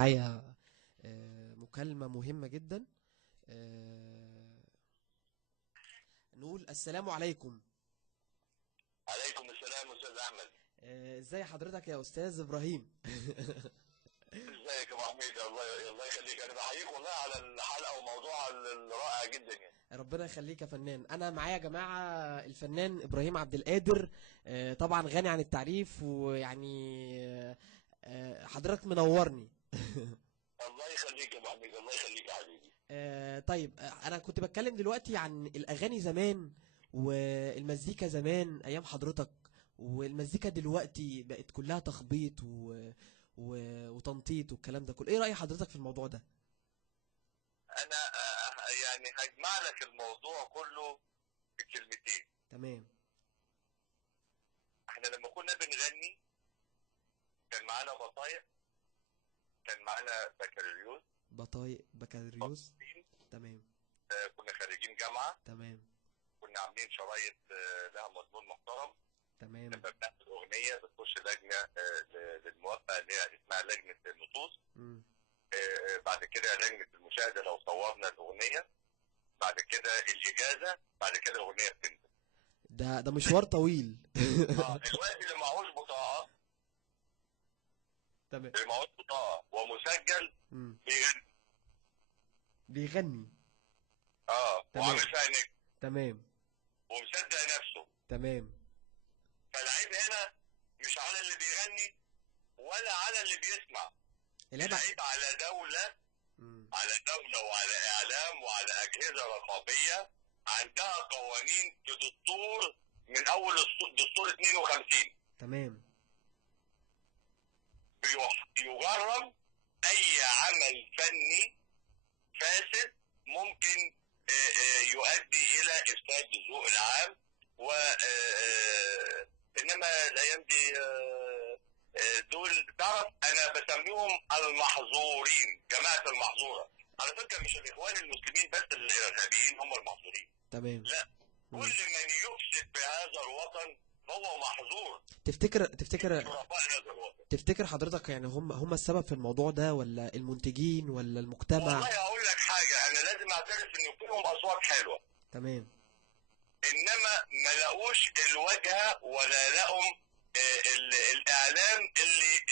معايا مكالمة مهمة جدا. آه، نقول السلام عليكم. عليكم السلام استاذ احمد. ازاي حضرتك يا استاذ ابراهيم؟ ازيك يا ابو حميد؟ الله يخليك، انا بحييك والله على الحلقه وموضوع الرائع جدا يعني. ربنا يخليك يا فنان. انا معايا يا جماعة الفنان ابراهيم عبد القادر، طبعا غني عن التعريف، ويعني حضرتك منورني. الله يخليك يا ابو حميد، الله يخليك يا حبيبي. طيب، انا كنت بتكلم دلوقتي عن الاغاني زمان والمزيكا زمان ايام حضرتك، والمزيكا دلوقتي بقت كلها تخبيط وتنطيط والكلام ده كله. ايه رأي حضرتك في الموضوع ده؟ انا يعني هجمع لك الموضوع كله في كلمتين. تمام. احنا لما كنا بنغني كان معانا بطايق، كان معانا بكالوريوس، بطايق بكالوريوس. مخططين، تمام. كنا خريجين جامعه، تمام. كنا عاملين شرايط لها مضمون محترم. تمام. لما بنعمل اغنيه بتخش لجنه للموافقه اللي هي اسمها لجنه النصوص. مم. بعد كده لجنة المشاهدة لو صورنا الأغنية، بعد كده الإجازة، بعد كده الأغنية بتنزل. ده مشوار طويل. دلوقتي اللي معهوش بطاقة، تمام. اللي معهوش بطاقة ومسجل مم. بيغني. بيغني. وعامل تمام. فيها نجم تمام. ومصدق نفسه. تمام. فالعيب هنا مش على اللي بيغني ولا على اللي بيسمع، العيب. العيب على دولة، مم. على دولة وعلى إعلام وعلى أجهزة رقابية عندها قوانين في دستور، من أول دستور 52 تمام. يجرم اي عمل فني فاسد ممكن يؤدي الى افساد الذوق العام. و انما الايام دي دول تعرف انا بسميهم المحظورين، جماعه المحظوره. على فكره مش الاخوان المسلمين بس الارهابيين هم المحظورين، تمام. لا، كل مم. من يفسد بهذا الوطن هو محظور. تفتكر شرفاء هذا الوطن. تفتكر حضرتك يعني هم السبب في الموضوع ده، ولا المنتجين، ولا المجتمع؟ والله اقول لك حاجه، انا لازم اعترف ان فيهم اصوات حلوه، تمام. انما ما لقوش الواجهه ولا لقوا الاعلام اللي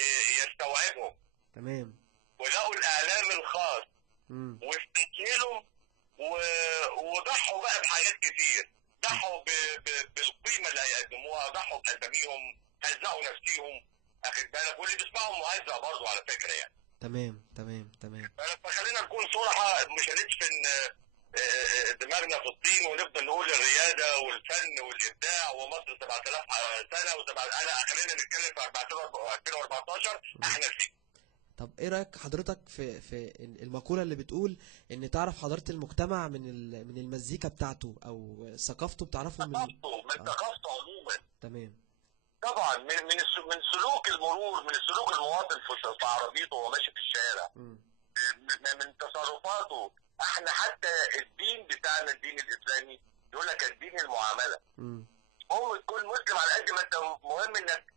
يستوعبهم، تمام. ولقوا الاعلام الخاص امم. واستسهلوا وضحوا بقى بحاجات كتير، ضحوا بالقيمه اللي هيقدموها، ضحوا باساميهم، هزقوا نفسيهم، اخد بالك، واللي بيسمعهم مهزأ برضه على فكره يعني. تمام. تمام. تمام. فخلينا نكون صراحة، مش هندفن دماغنا في الطين ونفضل نقول الريادة والفن والإبداع ومصر 7000 سنة أنا خلينا نتكلم في 2014 مم. احنا فيه. طب ايه رأيك حضرتك في المقولة اللي بتقول ان تعرف حضارة المجتمع من المزيكا بتاعته او ثقافته، بتعرفه من اه. ثقافته عموما. تمام. طبعا من سلوك المرور، من سلوك المواطن في عربيته وهو ماشي في الشارع، امم. من تصرفاته. احنا حتى الدين بتاعنا، الدين الإسلامي يقول لك الدين المعاملة. امم. مهم تكون مسلم على قد ما انت مهم انك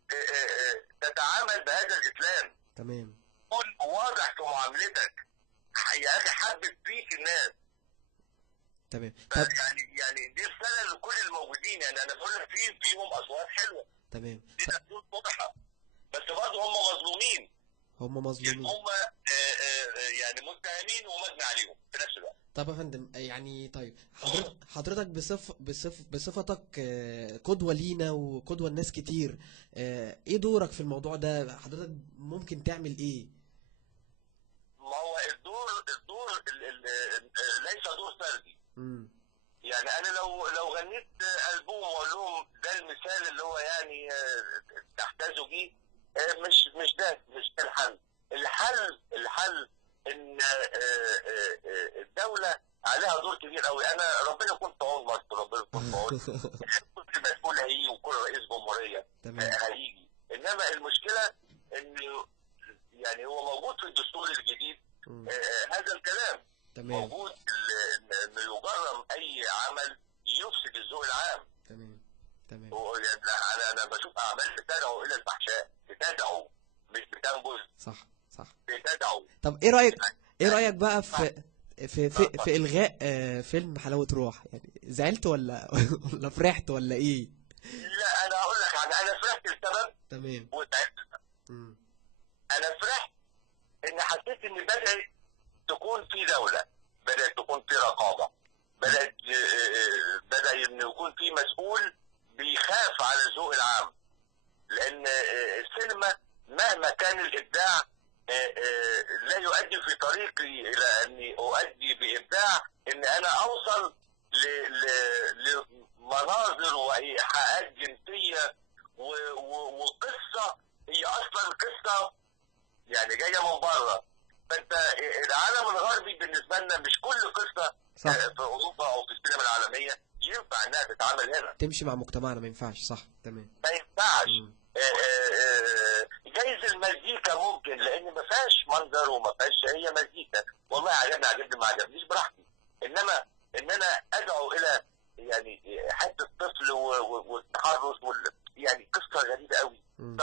تتعامل بهذا الاسلام، تمام. تكون واضح في معاملتك، يا اخي حبب فيك الناس. تمام. طب. يعني دي رساله لكل الموجودين، يعني انا بقول لك فيهم اصوات حلوه، تمام. دي نفوس واضحه، بس برضه هم مظلومين، هم يعني مظلومين. هم يعني متهمين ومجني عليهم في نفس الوقت. طب يا فندم، يعني طيب حضرتك بصفتك قدوة لينا وقدوة لناس كتير، ايه دورك في الموضوع ده؟ حضرتك ممكن تعمل ايه؟ ما هو الدور ليس دور سلبي. امم. يعني انا لو غنيت البوم واقول لهم ده المثال اللي هو يعني تحتذوا بيه، مش ده الحل. الحل ان الدوله عليها دور كبير قوي. انا ربنا يكون في عون مصر، ربنا يكون في عون كل مسؤول هيجي وكل رئيس جمهوريه تمام. هيجي. انما المشكله ان يعني هو موجود في الدستور الجديد مم. هذا الكلام تمام. موجود، انه يجرم اي عمل يفسد الذوق العام. تمام. تمام. يعني انا بشوف اعمال بتدعو الى الفحشاء، بتدعو مش بتنبذ. صح. صح. بتدعو. طب ايه رأيك بقى في إلغاء فيلم حلاوة روح؟ يعني زعلت ولا ولا فرحت ولا ايه؟ لا انا هقول لك حاجه، انا فرحت لسبب تمام. وزعلت لسبب. مم. انا فرحت ان حسيت ان بدات تكون في دوله، بدات تكون في رقابه، بدا انه يكون في مسؤول بيخاف على الذوق العام. لان السينما مهما كان الابداع لا يؤدي في طريقي الى اني اؤدي بابداع ان انا اوصل لمناظر وايحاءات جنسيه وقصه هي اصلا قصه يعني جايه من بره. فانت العالم الغربي بالنسبه لنا مش كل قصه صح. في اوروبا او في السينما العالميه ينفع انها تتعمل هنا، تمشي مع مجتمعنا، ما ينفعش. صح. تمام. ما ينفعش. مم. جايز المزيكا ممكن لان ما فيهاش منظر وما فيهاش، هي مزيكا والله عجبني ما عجبنيش براحتي. انما ان انا ادعو الى يعني حته طفل والتحرش يعني قصه غريبه قوي. مم.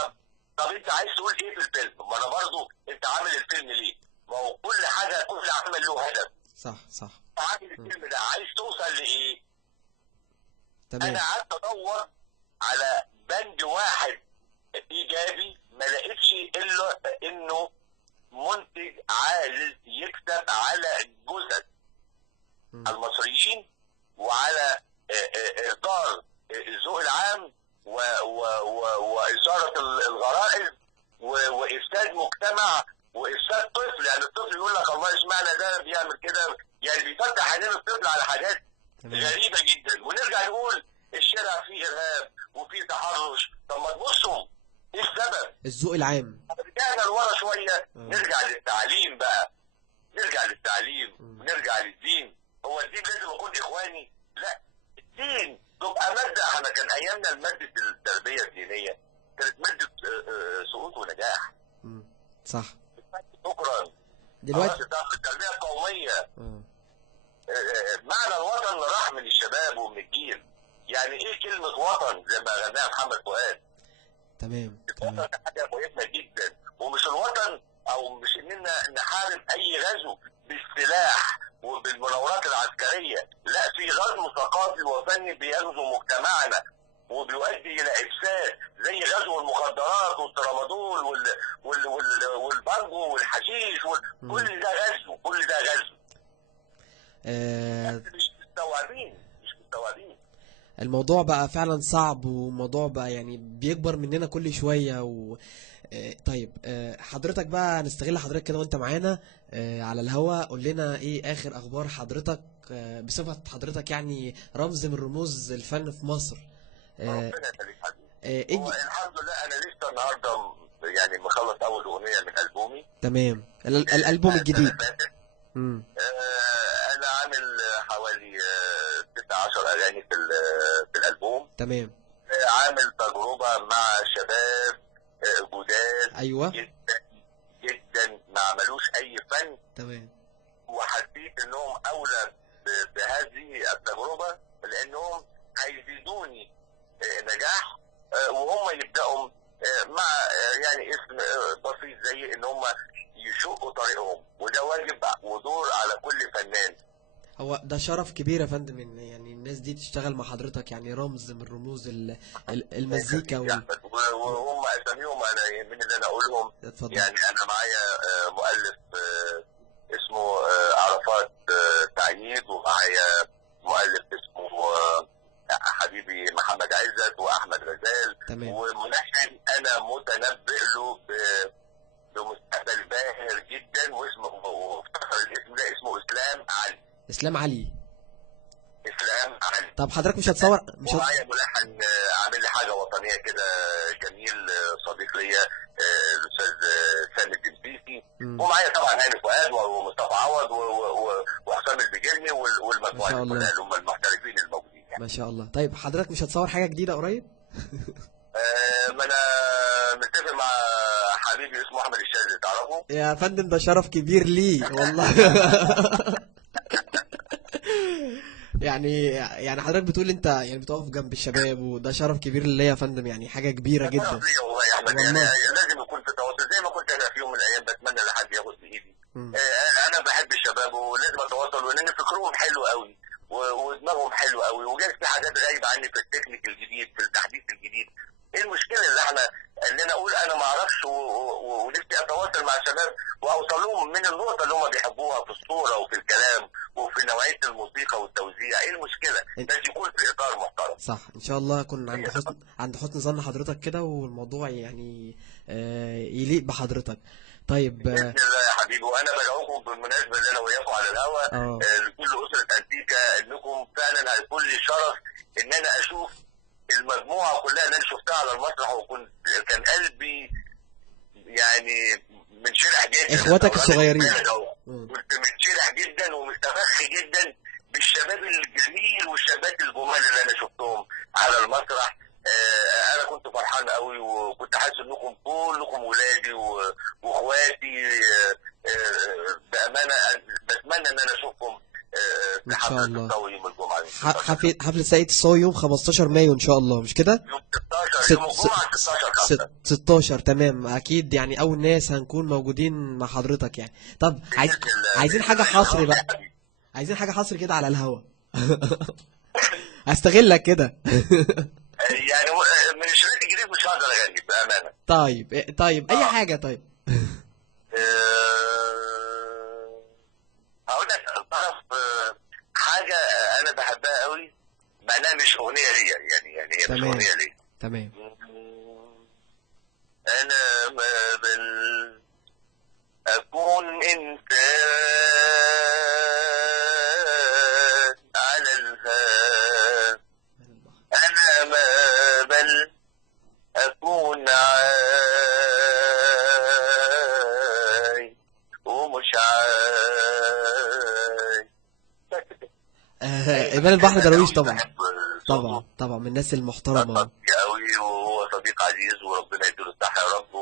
طب انت عايز تقول ايه في الفيلم؟ ما انا برضو انت عامل الفيلم ليه؟ ما هو كل حاجه كل عمل له هدف. صح صح. عامل الفيلم ده عايز توصل لايه؟ تمام. انا قعدت ادور على بند واحد ايجابي ما لقيتش الا انه منتج عايز يكسب على جزء المصريين وعلى اصدار الذوق العام واثاره الغرائز وافساد مجتمع وافساد طفل. يعني الطفل يقول لك الله اشمعنى ده بيعمل كده، يعني بيفتح عينين الطفل على حاجات غريبه جدا. ونرجع نقول الشارع فيه ارهاب وفيه تحرش، طب ما تبصوا ايه السبب؟ الذوق العام. رجعنا لورا شويه نرجع للتعليم بقى، نرجع للتعليم ونرجع للدين. هو الدين لازم يكون اخواني؟ لا، الدين تبقى ماده. احنا كان ايامنا الماده التربيه الدينيه كانت ماده سقوط ونجاح. صح. شكرا. دلوقتي التربيه القوميه معنى الوطن راح من الشباب ومن الجيل. يعني ايه كلمه وطن زي ما غناها محمد فؤاد؟ تمام. الوطن حاجه مهمه جدا، ومش الوطن او مش اننا نحارب اي غزو بالسلاح وبالمناورات العسكريه، لا، في غزو ثقافي وفني بيغزو مجتمعنا وبيؤدي الى افساد زي غزو المخدرات والترامادول والبانجو والحشيش كل ده غزو، كل ده غزو. مش مستوعبين. الموضوع بقى فعلا صعب، وموضوع بقى يعني بيكبر مننا كل شوية طيب حضرتك بقى نستغل حضرتك كده وانت معانا على الهوا. قول لنا ايه اخر اخبار حضرتك بصفة حضرتك يعني رمز من رموز الفن في مصر. ربنا يخليك حبيبي. هو الحمد لله انا لسه النهارده يعني مخلص اول اغنيه من البومي. تمام. الالبوم الجديد. انا عامل حوالي 16 اغاني في الالبوم. تمام. عامل تجربه مع شباب جداد. ايوه. جدا جدا ما عملوش اي فن. تمام. وحسيت انهم اولى بهذه التجربه لانهم هيزيدوني نجاح وهم يبداوا مع يعني اسم بسيط زي ان هم يشقوا طريقهم، وده واجب ودور على كل فنان. هو ده شرف كبير يا فندم ان يعني الناس دي تشتغل مع حضرتك، يعني رمز من رموز المزيكا وهم اساميهم انا من اللي انا اقولهم. اتفضل. يعني انا معايا مؤلف اسمه عرفات سعيد، ومعايا مؤلف اسمه حبيبي محمد عزت واحمد غزال. تمام. وملحن انا متنبئ له بمستقبل باهر جدا، واسمه وافتكر الاسم ده اسمه اسلام علي. اسلام علي. طب حضرتك مش هتصور ومعايا ملحن عامل لي حاجه وطنيه كده جميل، صديق ليا الاستاذ سامي الدبيسي. ومعايا طبعا هاني فؤاد ومصطفى عوض وحسام البجرني والمجموعه كلها اللي هم المحترفين الموجودين يعني. ما شاء الله. طيب حضرتك مش هتصور حاجه جديده قريب؟ ما انا متفق مع حبيبي اسمه احمد الشاذلي، تعرفه؟ يا فندم ده شرف كبير لي والله. يعني حضرتك بتقول انت يعني بتقف جنب الشباب، وده شرف كبير ليا يا فندم، يعني حاجه كبيره جدا. والله يا احمد، يعني لازم يكون في تواصل زي ما كنت انا في يوم من الايام بتمنى مم. انا بحب الشباب ولازم اتواصل، ولان فكرهم حلو قوي ودماغهم حلو قوي، وجايز في حاجات غايبه عني في التكنيك الجديد، في التحديث الجديد. ايه المشكله اللي احنا ان انا اقول انا ما اعرفش ونفسي اتواصل مع الشباب واوصل لهم من النقطه اللي هم بيحبوها في الصوره وفي الكلام وفي نوعيه الموسيقى والتوزيع. ايه المشكله؟ بس يكون في اطار محترم. صح، ان شاء الله اكون عند حسن ظن حضرتك كده، والموضوع يعني يليق بحضرتك. طيب باذن الله يا حبيبي، وانا بدعوكم بالمناسبه اللي انا وياكم على الهواء لكل اسره انتيكا، انكم فعلا هيكون لي شرف ان انا اشوف المجموعه كلها اللي انا شفتها على المسرح، كان قلبي يعني منشرح جدا. اخواتك الصغيرين كنت منشرح جدا ومستفخ جدا بالشباب الجميل والشباب الجمال اللي انا شفتهم على المسرح. انا كنت فرحان قوي، وكنت حاسس انكم كلكم ولادي واخواتي. بامانه بتمنى ان انا اشوفكم في حفله الصاوي يوم الجمعه. حفله ساقية الصاوي يوم 15 مايو ان شاء الله، مش كده؟ يوم 16 يوم الجمعه 16 تمام. اكيد يعني اول ناس هنكون موجودين مع حضرتك يعني. طب عايزين حاجه حصري بقى، عايزين حاجه حصري كده على الهوا. هستغلك كده. يعني من الشريط الجديد مش هقدر اغني بامانه. طيب اي حاجه. طيب هقول لك طرف حاجه انا بحبها قوي، مع انها مش اغنيه ليا، يعني هي مش اغنيه ليا. تمام. انا ما بل اكون انسان على الهاب، انا ما بل اكون عاي ومش عاي. ايمان البحر درويش طبعا من الناس المحترمه قوي، وهو صديق عزيز، وربنا يديله الصحه يا رب،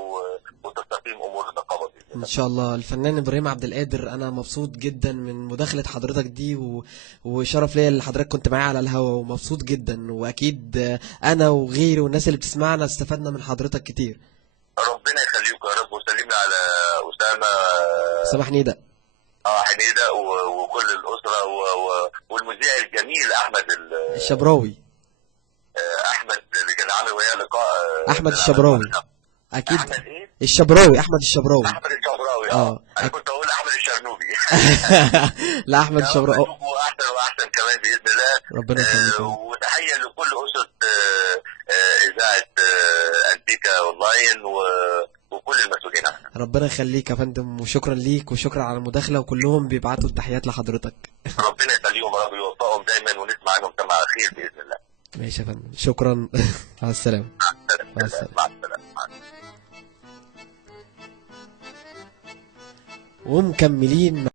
وتستقيم امور النقابه ان شاء الله. الفنان ابراهيم عبد القادر، انا مبسوط جدا من مداخله حضرتك دي، وشرف ليا اللي حضرتك كنت معايا على الهوا، ومبسوط جدا، واكيد انا وغيري والناس اللي بتسمعنا استفدنا من حضرتك كتير. ربنا يخليكم يا رب، وسلمنا على اسامه حنيده. حنيده وكل الاسره والمذيع الجميل احمد الشبراوي. احمد اللي كان عامل وياه لقاء. احمد الشبراوي. اكيد. احمد ايه؟ الشبراوي. احمد الشبراوي. انا كنت اقول احمد الشرنوبي. لا، احمد الشبراوي. احسن واحسن كمان باذن الله. ربنا يخليك. وتحيه لكل اسره اذاعه انتيكا اونلاين وكل المسؤولين عنها. ربنا يخليك يا فندم، وشكرا ليك، وشكرا على المداخله، وكلهم بيبعتوا التحيات لحضرتك. ربنا يخليهم يا رب، يوفقهم دايما، ونسمع عنهم سماع خير باذن الله. ماشي يا فندم، شكرا. مع السلامه. مع السلامه. ومكملين